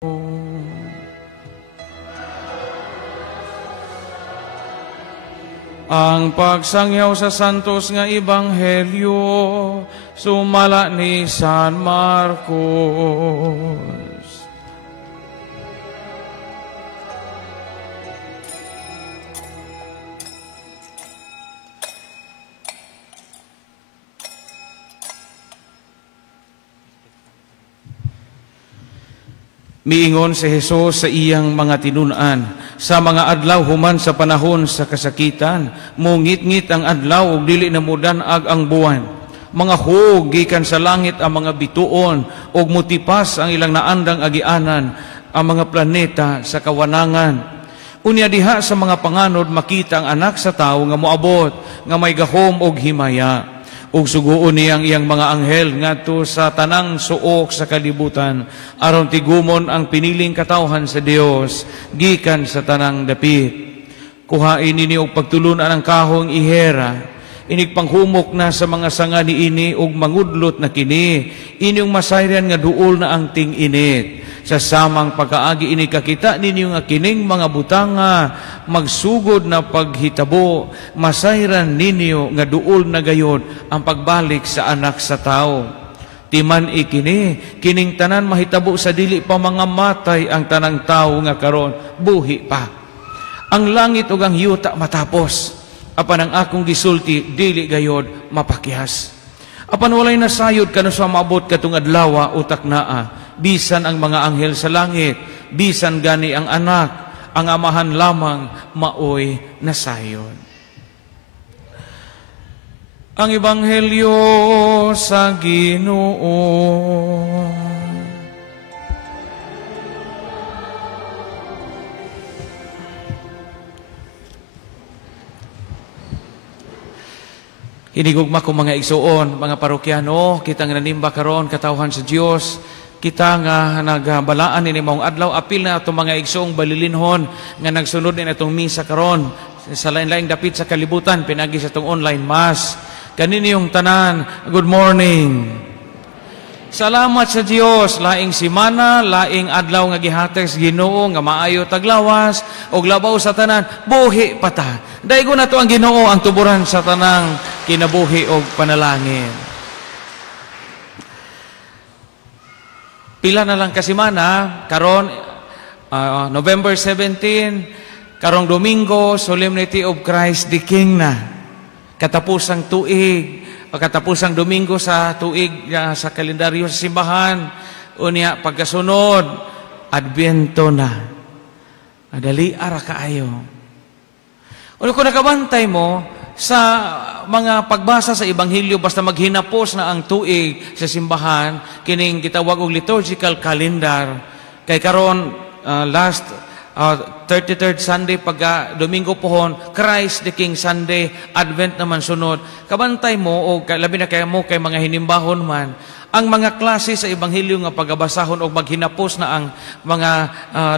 Ang pagsangyaw sa santos nga ebanghelyo sumala ni San Marcos. Miingon si Jesus sa iyang mga tinunan, sa mga adlaw human sa panahon sa kasakitan, mungit-ngit ang adlaw ug dili na mudanag ang buwan. Mga hug gikan sa langit ang mga bituon ug mutipas ang ilang naandang agianan ang mga planeta sa kawanangan. Unya diha sa mga panganod makita ang anak sa tawo nga moabot nga may gahom ug himaya. Ug suguon niyang iyang mga anghel ngadto sa tanang suok sa kalibutan aron tigumon ang piniling katawhan sa Dios gikan sa tanang dapit. Kuhain ninyo og pagtulunan ang kahong ihera, inig panghumok na sa mga sanga niini ug mangudlot na kini, inyong masayran nga duol na ang ting-init. Sa samang pagkaagi ini kakita ninyo nga kining mga butanga magsugod na paghitabo, masayran ninyo nga duol na gayod ang pagbalik sa anak sa tao. Timan ikini, kining tanan mahitabo sa dili pa mga matay ang tanang tao nga karon buhi pa. Ang langit ug ang yuta matapos, apan ang akong gisulti dili gayod mapakihas. Apan walay nasayod kano sa maabot katong adlaw utak naa, bisan ang mga anghel sa langit, bisan gani ang anak, ang amahan lamang maoy nasayod. Ang ebanghelyo sa Ginoo. Hinigugma ko mga igsuon, mga parokyano, kitang nanimba karon katawhan sa Dios. Kita nga nagbalaan ni maong adlaw, apil na itong mga igsoong balilinhon nga nagsunod ni itong misa karon sa lain-laing dapit sa kalibutan, pinagi sa itong online mass. Kanini yung tanan, good morning. Salamat sa Dios, laing simana, laing adlaw nga gihatag sa Ginoo nga maayo taglawas og labaw sa tanan, buhi pata. Daigo na to ang Ginoo ang tuburan sa tanang kinabuhi og panalangin. Pila na lang kasimana, karon November 17, karong Domingo, Solemnity of Christ the King na. Katapusang tuig, pagkatapusang Domingo sa tuig sa kalendaryo sa simbahan, unya pagkasunod, Adbyento na. Madali ara kaayo. Kung nakabantay mo, sa mga pagbasa sa Ebanghelyo, basta maghinapos na ang tuig sa simbahan, kining gitawag og liturgical calendar, kay karon last 33rd Sunday, pagka Domingo pohon, Christ the King Sunday, Advent naman sunod. Kabantay mo, o labi na kay mo, kay mga hinimbahon man, ang mga klase sa Ebanghelyo nga pagabasahon o maghinapos na ang mga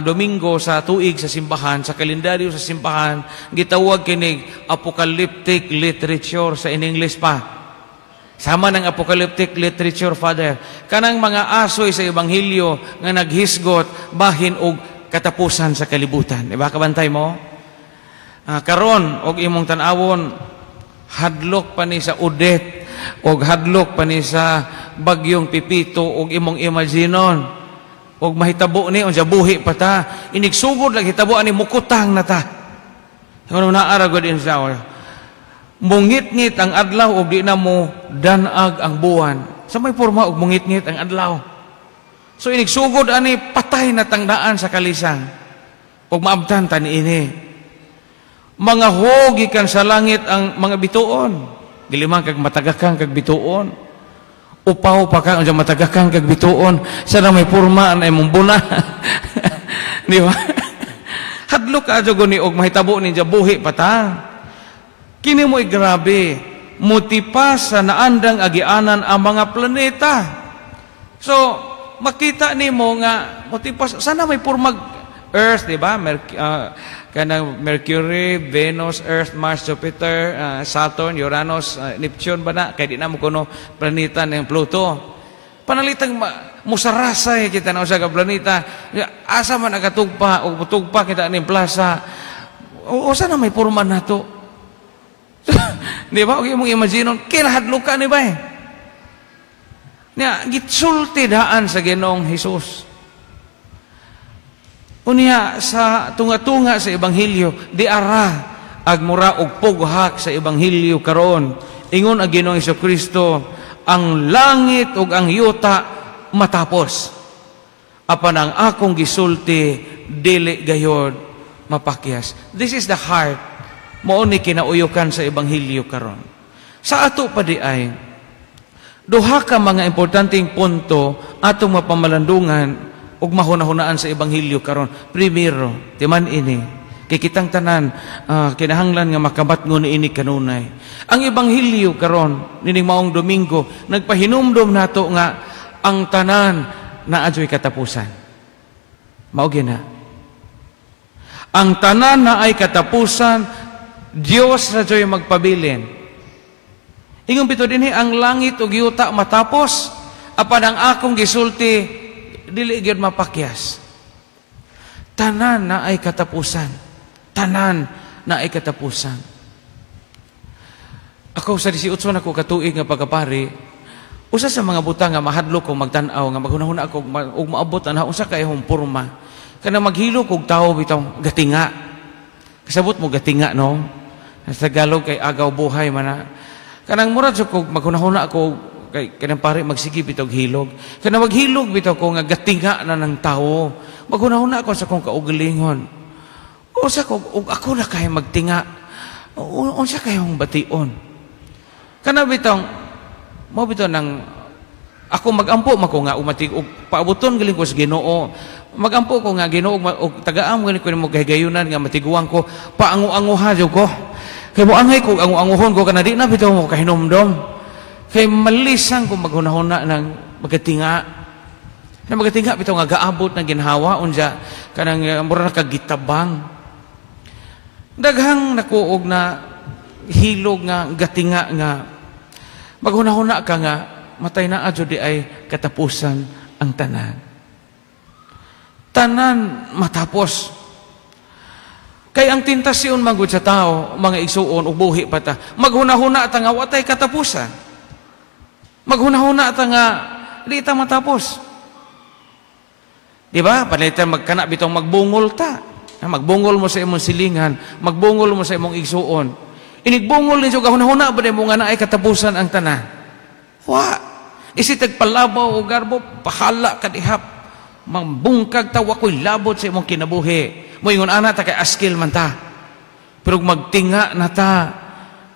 Domingo sa tuig sa simbahan, sa kalendaryo sa simbahan, gitawag kinig apocalyptic literature sa in English pa. Sama ng apocalyptic literature, Father. Kanang mga asoy sa Ebanghelyo nga naghisgot, bahin og katapusan sa kalibutan. Diba, kabantay mo? Karon, og imong tanawon, hadlok pa ni sa Odette, og hadlok pa ni sa bagyong Pipito, og imong imaginon, og mahitabo ni, o sa buhi pa ta, inigsugod lang hitabo, ani mukutang na ta. Kung naaragod in sa mungit-ngit ang adlaw, og di na mo danag ang buwan. Sa may forma, og mungit-ngit ang adlaw. So inigsugod ani patay na tangdaan sa kalisang. Ug maabtan ta niini. Mga hogi kan sa langit ang mga bituon. Gilimang kag matagakang kag bituon. Upaw pa ka ang matagakang kag bituon. Sana may porma na imong buna. Di ba? Hadlok ka adyo ni og mahitabo ni buhi pata. Kini mo'y grabe. Mutipas sa naandang agianan ang mga planeta. So makita nimo nga motipas sana may purmag Earth, di ba? Kanang Mercury, Venus, Earth, Mars, Jupiter, Saturn, Uranus, Neptune ba na? Kaya di na mo kuno planeta ng Pluto. Panalitang musarasay kita na usa ka planeta. Asa man agatugpa o tugpa kita ning plaza. Usa na may purman nato. Di ba? Okay mong imagine, kinahadlukan ni ba eh? Nya, gitsulti daan sa Ginoong Hesus. Unya, sa tunga-tunga sa Ebanghelyo, di ara agmura og pughak sa Ebanghelyo karon. Ingon ang Ginoong Hesukristo, ang langit ug ang yuta matapos. Apan ang akong gisulti, dili gayod mapakyas. This is the heart. Mao ni kinauyokan sa Ebanghelyo karon. Sa ato pa di ay, duha ka mga importanteng punto atong mapamalandungan ug mahunahunaan sa Ebanghelyo karon. Primero, timan ini, kay kitang tanan kinahanglan nga makabat-ngon ini kanunay. Ang Ebanghelyo karon nining maong Domingo nagpahinumdom nato nga ang tanan na adyo'y katapusan. Mao gina. Ang tanan na ay katapusan, Dios ra joy magpabilin. Ingon bito dinhi ang langit ug yuta matapos, apan ang akong gisulti dili gyud mapakyas. Tanan na ay katapusan. Tanan na ay katapusan. Ako sa 18 nako katuig nga pagkapari, usa sa mga butang nga mahadlok kong magtan-aw nga maghunahuna ako ug maabot ana usa ka ihong porma. Kana maghilo kog tawo bitaw gatinga. Kasabot mo gatinga no? Sa Tagalog kay agaw buhay man na. Kanang murad sa kog maghunahuna ako kay kanang pare magsigib bitaw hilog. Kana maghilog bitaw ko nga gatinga na ng tawo. Maghunahuna ako sa kong kaugalingon. Usa ko ug ako na kay magtinga. Unsa kayong bation? Kana bitaw mo bitaw nang ako magampo mako nga umatig og paabuton galing ko sa Ginoo. Magampo ko nga Ginoo og tagaam galing ko mo gayunan nga matiguang ko paangu-anguha jud ko. Kay mo angay ko angu-anguhon ko kana di na bitaw mo kahinomdom. Kay malisang ko maghunahuna ng magatinga. Na magatinga bitaw nga gaabot ng ginhawa unya kanang mura na kagitabang. Daghang nakuog na hilog nga gatinga nga maghunahuna ka nga matay na adyo di ay katapusan ang tanan. Tanan matapos. Kay ang tentasyon manggod sa tao, mga igsuon ug buhi pa ta. Maghunahuna ta nga watay katapusan. Maghunahuna ta nga di ta matapos. Di ba? Palitan magkana bitong magbungol ta. Magbungol mo sa imong silingan, magbungol mo sa imong igsuon. Inigbungol ni jud hunahuna ba mo nga naay katapusan ang tanan. Wa. Isitag palabaw o garbo pahala kadihap. Mambungkag tawa ko'y labot sa imong kinabuhi. Mo ingon ana ta kay askil man ta. Pero magtinga na ta,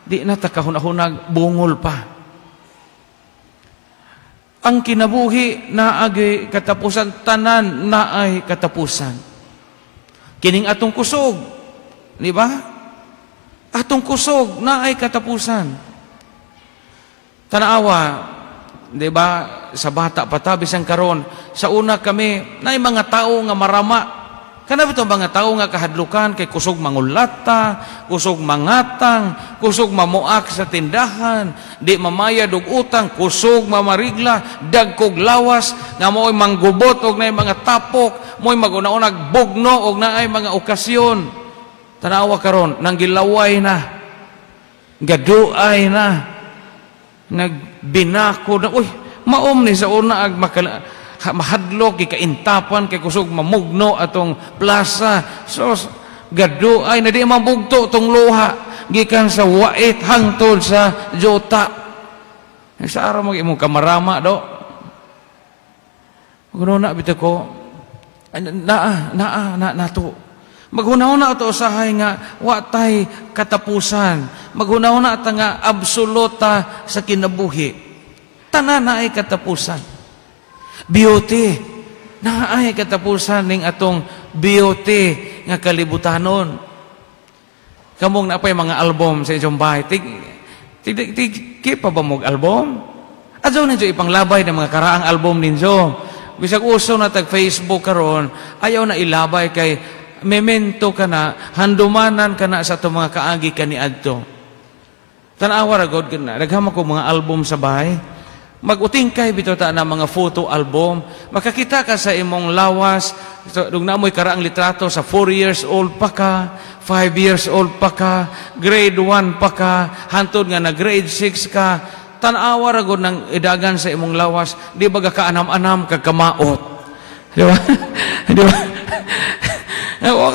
di na ta kahunahunag bungol pa. Ang kinabuhi na agi katapusan, tanan na ay katapusan. Kining atong kusog, di ba? Atong kusog na ay katapusan. Tanawa, di ba, sa bata patabis ang karon, sa una kami, na mga tao nga marama. Kanang ito mga tao nga kahadlukan, kay kusog mangulata, kusog mangatang, kusog mamuak sa tindahan, di mamayad og utang, kusog mamarigla, dagkog lawas, nga mo'y manggubot og na mga tapok, mo'y magunaunag bugno og na ay mga okasyon. Tanawa karon, nang gilaway na, gaduay na, nagbinako na, uy, maom ni sa una ag mahadlok, ikaintapan, kay kusog mamugno atong plaza. So, gaduay na di mabugto tong luha, gikan sa wait hangtod sa jota. Sa araw mo imong kamarama do. Kuno na bitaw ko, nato. Maghunahuna ito usahay nga watay katapusan. Maghunahuna ito nga absoluta sa kinabuhi. Tanan na ay katapusan. Beauty. Na ay katapusan ning atong beauty nga kalibutanon. Kamong napay mga album sa inyong bahay. Pa ba mong album? Adyo ninyo ipanglabay ng mga karaang album ninyo. Bisag uso na tag-Facebook karon, ayaw na ilabay kay memento ka na, handumanan ka na sa itong mga kaagi ka ni Adto. Tanawa ragod ka na, naghama ko mga album sa bahay. Mag-utingkay bitaw ta na mga photo album. Makakita ka sa imong lawas. Nung namoy karaang litrato sa 4 years old pa ka, 5 years old pa ka, grade 1 pa ka, hantod nga na grade 6 ka, tanawa ra gud ng idagan sa imong lawas, di ba ka anam-anam kag kamaot. Di ba? Di ba?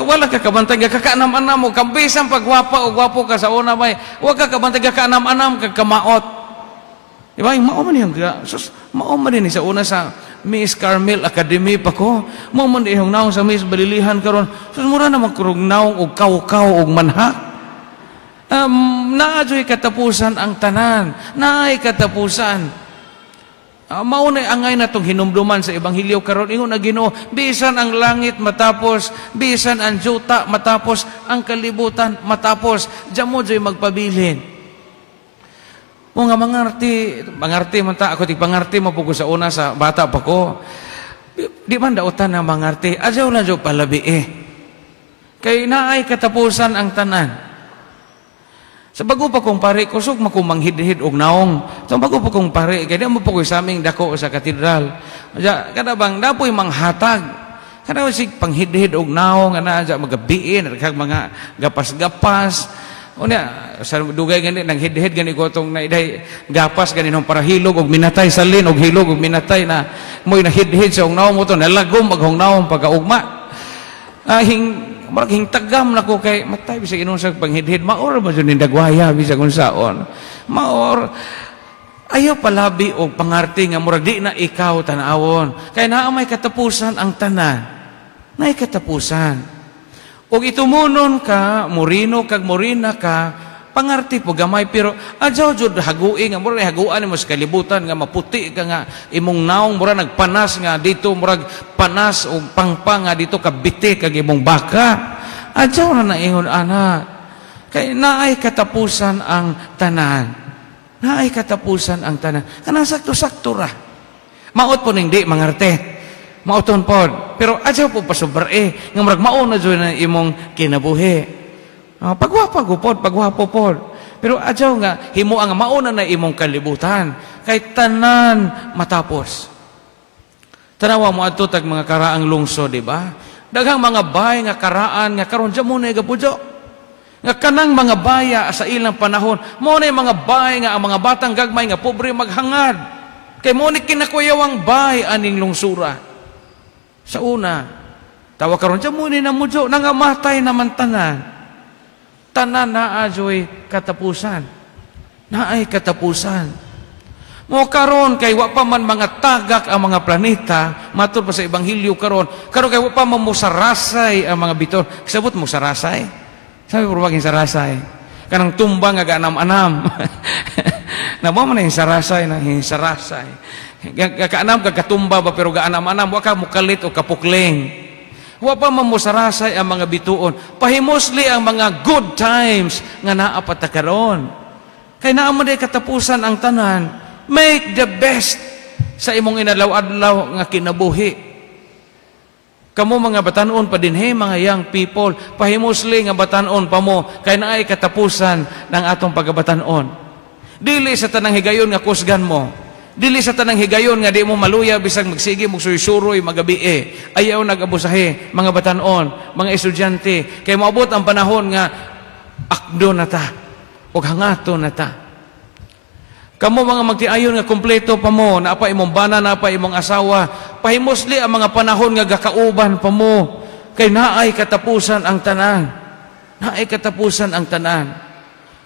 Wala ka kabantay ka kaanam-anam mo, kambisan pagwapa o gwapo ka sa una bay, wag ka kabantay ka kaanam-anam kag kamaot. Di ba? Mao man yung mao man din sa una sa Miss Carmel Academy pa ko. Mao man din yung naong sa Miss Balilihan karon. Sus mura na magkurog naong og kaw-kaw og manha. Naadyo'y katapusan ang tanan. Naay katapusan. Maunay angay na itong hinumduman sa Ebanghelyo karon. Ingon na Ginoo, bisan ang langit matapos, bisan ang juta matapos, ang kalibutan matapos, diamo joy magpabilin. Mga mangarti man ta, ako tigpangarti mo po ko sa una sa bata pa ko. Di man dautan na mangarti, adyaw na jo palabi Kay naay katapusan ang tanan. Sa bago pa kong pare, kusog makumanghid-hid og naong. Sa bago pa kong pare, kaya di mo po ko sa aming dako sa katedral. Kada bang dapoy manghatag. Kada si panghid-hid og naong, ana adya magabiin, kag mga gapas-gapas. Unya sa dugay gani nang hid-hid gani ko tong naiday gapas gani nung para hilog og minatay salin og hilog og minatay na moy na hid-hid sa ungnaw mo to nalagom ag hungnaw pagkaugma. Marag tagam na ko kay matay bisag inon sa panghid-hid maor ba jud nindagwaya bisag unsaon. Maor ayaw palabi og pangarti nga murag di na ikaw tan-awon. Kay naa may katapusan ang tanan. Nay katapusan. Og itumunon ka, morino kag morina ka, pangarti po gamay, pero adyaw jud hagui nga mura haguan mo sa kalibutan nga maputi ka nga imong naong mura nagpanas nga dito murag panas og pangpang nga dito ka biti kag imong baka. Adyaw na naingon ana. Kay naay katapusan ang tanan. Naay katapusan ang tanan. Kanang sakto-sakto ra. Maot po ning di mangarte. Mauton pod. Pero adyaw po pasubra nga murag mauna jud na imong kinabuhi. Pagwapo pod. Pero adyaw nga himo ang mauna na imong kalibutan kay tanan matapos. Tanawa mo adto tag mga karaang lungsod, di ba? Daghang mga bay nga karaan nga karon dyan mo na igapudyo. Nga kanang mga baya sa ilang panahon, mo na mga bay nga ang mga batang gagmay nga pobre maghangad. Kay mo ni kinakuyawang bay aning lungsura. Sa una, tawa karon dyan mo ni namudyo, nangamatay naman tanan. Tanan na adyo'y katapusan. Naay katapusan. Mo karon kay wa pa man mga tagak ang mga planeta, matud pa sa Ebanghelyo karon kay wa pa mamusarasay ang mga biton. Sabot mo sarasay. Sabi ko baging sarasay. Kanang tumbang nga ganam-anam. Namo man yung sarasay na sarasay. Kaanam kagatumba ba pero gaanam-anam wa ka mukalit o kapukling. Wa pa mamusarasay ang mga bituon. Pahimosli ang mga good times nga naa pa ta karon. Kay naa man katapusan ang tanan. Make the best sa imong inadlaw-adlaw nga kinabuhi. Kamo mga batanon pa din, mga young people, pahimusli nga batanon pa mo, kay naay katapusan ng atong pagabatanon. Dili sa tanang higayon nga kusgan mo. Dili sa tanang higayon nga di mo maluya bisag magsige mo suy-suroy magabi Ayaw nag-abusahe mga batanon, mga estudyante, kay moabot ang panahon nga akdo na ta o hangato na ta. Kamo mga magtiayon nga kompleto pa mo, na pa imong bana, na pa imong asawa, pahimosli ang mga panahon nga gakauban pa mo, kay naay katapusan ang tanan. Naay katapusan ang tanan.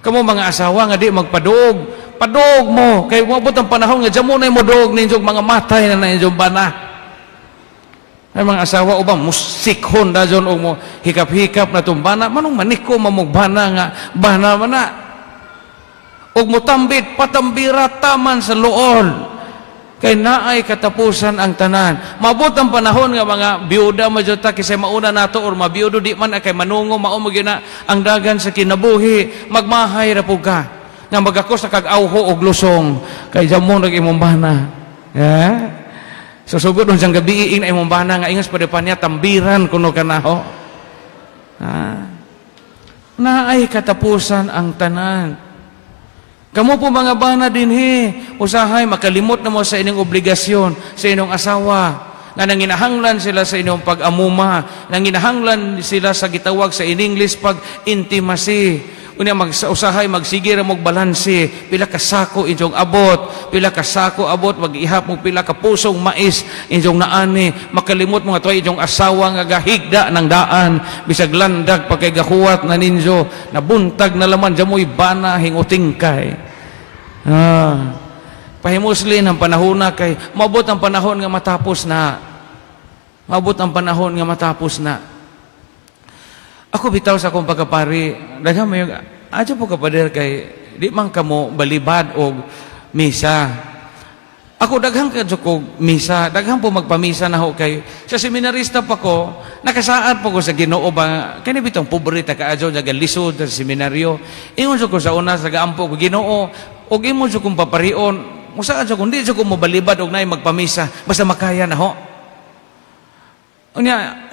Kamo mga asawa nga di magpadog, padog mo, kay moabot ang panahon nga dyan mo na imodog ninyong mga matay na ninyong bana. Ay mga asawa ubang musikhon na dyan o mo hikap-hikap na itong bana, manong maniko mamog bana nga, bana mana. Ug mutambit patambira taman sa luol kay naay katapusan ang tanan. Mabot ang panahon nga mga biyuda majuta kisay mauna nato or mabiyudo di man kay manungo mao mo gina ang dagan sa kinabuhi magmahay ra pug ka nga magakos na kag awho og lusong kay jamo nag imong bana. So sugod unsang gabi ing na imong bana nga ingas pa niya tambiran kuno kanaho. Naay katapusan ang tanan. Kamo po mga bana dinhi, usahay makalimot na mo sa inyong obligasyon sa inyong asawa, nga nanginahanglan sila sa inyong pag-amuma, nanginahanglan sila sa gitawag sa in English pag-intimacy. Unya usahay magsigira mog balanse, pila ka sako inyong abot, pila ka sako abot, mag-ihap mo pila ka pusong mais inyong naani, makalimot mo nga tuwa inyong asawa nga gahigda ng daan, bisag landag pa kay gahuwat na ninyo, nabuntag na laman jamoy bana hinguting kay. Pahimuslin ang panahon na kay maabot ang panahon nga matapos na. Maabot ang panahon nga matapos na. Ako bitaw sa akong pagkapari, daghang may adyo po kapader kay di man kamo balibad og misa. Ako daghang kadyo ko misa, daghang po magpamisa na ho kay sa seminarista pa ko, nakasaad po ko sa Ginoo ba kani bitong pobreta ka adyo nga lisod sa seminaryo. Ingon ko sa una sa gaampo ko Ginoo, og imo jud kong paparion, musa adyo kun di jud ko mo balibad og nay magpamisa, basta makaya na ho. Unya,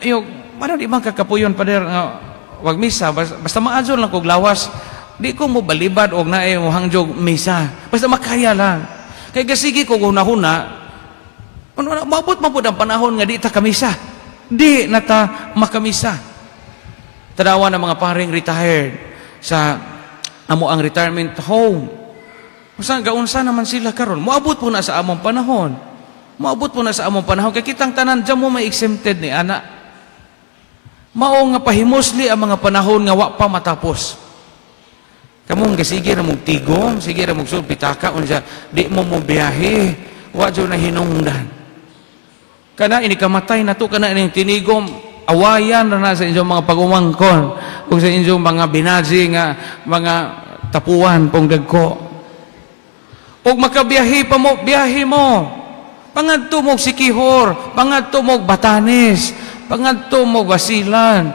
paano di man kakapuyon pader nga wag misa, basta maadyo lang kog lawas, di ko mo balibad og naay mo hangjog misa, basta makaya lang. Kay gasigi ko hunahuna, maabot ang panahon nga di ta kamisa, di na ta makamisa. Tanawa ng mga paring retired sa amo ang retirement home. Usa gaunsa naman sila karon, moabot po na sa among panahon. Moabot po na sa among panahon, kay kitang tanan dyan mo may exempted ni ana. Mao nga pahimusli ang mga panahon nga wa pa matapos. Kamong sige na mong tigom, sige na mong sulpitaka, unsa di mo mo biyahe, wa dyan na hinungdan. Kana inikamatay na to, kana ining tinigom, awayan na sa inyong mga pagumangkon, o sa inyong mga binazi nga, mga tapuan pong dagko. O makabiyahe pa mo, biyahe mo. Pangadto mo Sikihor, pangadto mo Batanes, pangadto mo Basilan,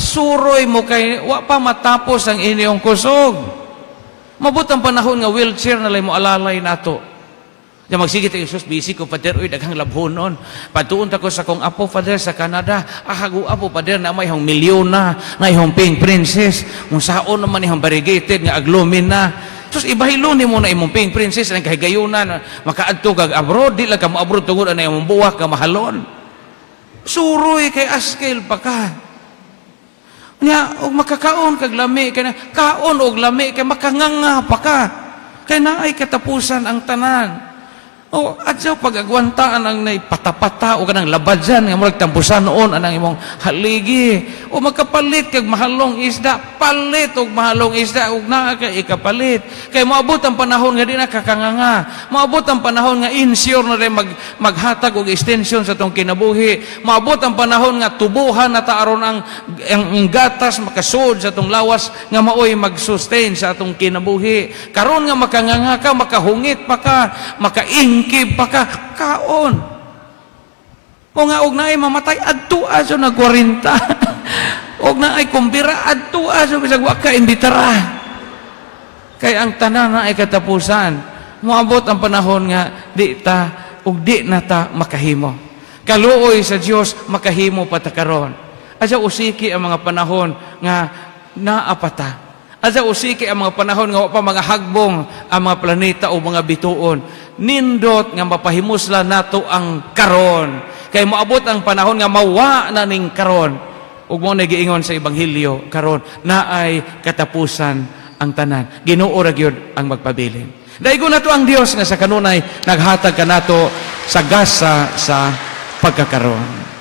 suroy mo kay wa pa matapos ang inyong kusog. Mabot ang panahon nga wheelchair na lay mo alalay nato. Ya magsigit ang Isus, busy ko pader, uy daghang labhonon. Patuon ta ko sa kong apo pader sa Canada, ahago apo pader na may hong milyon na ihong pink princess, kung saon naman ihong variegated nga aglumin na. Sus ibahilo ni mo na imong pink princess ang kahigayunan makaadto kag abroad, di lang ka mo abroad tungod ana imong buwak ka mahalon. Suroy kay askel pa ka. Nya og makakaon kag lami kay kaon og lami kay makanganga pa ka. Kay naay katapusan ang tanan. O adyaw pag-agwantaan ang nay patapata o kanang labadyan nga murag tampusan noon anang imong haligi o magkapalit kag mahalong isda, palit og mahalong isda ug naa ka ikapalit. Kay moabot ang panahon nga di na kakanganga, moabot ang panahon nga insure na rin maghatag og extension sa tong kinabuhi, moabot ang panahon nga tubuhan na taaron ang gatas makasud sa tong lawas nga maoy mag-sustain sa atong kinabuhi. Karon nga makanganga ka, makahungit pa ka, makaingkib pa ka, kaon. O nga, og na ay mamatay, adto aso na 40. Og na ay kumbira, adto aso, bisag waka, imbitara. Kaya ang tanan na ay katapusan. Moabot ang panahon nga, di ta, og di na ta makahimo. Kaluoy sa Diyos, makahimo patakaron. Asa usiki ang mga panahon nga naapata. Asa usiki ang mga panahon nga pa mga hagbong ang mga planeta o mga bituon. Nindot nga mapahimusla nato ang karon. Kay moabot ang panahon nga mawa na ning karon. Ug mo nagiingon sa ebanghelyo karon naay katapusan ang tanan. Ginoo ra gyud ang magpabilin. Daigo nato ang Dios nga sa kanunay naghatag kanato sa gasa sa pagkakaron.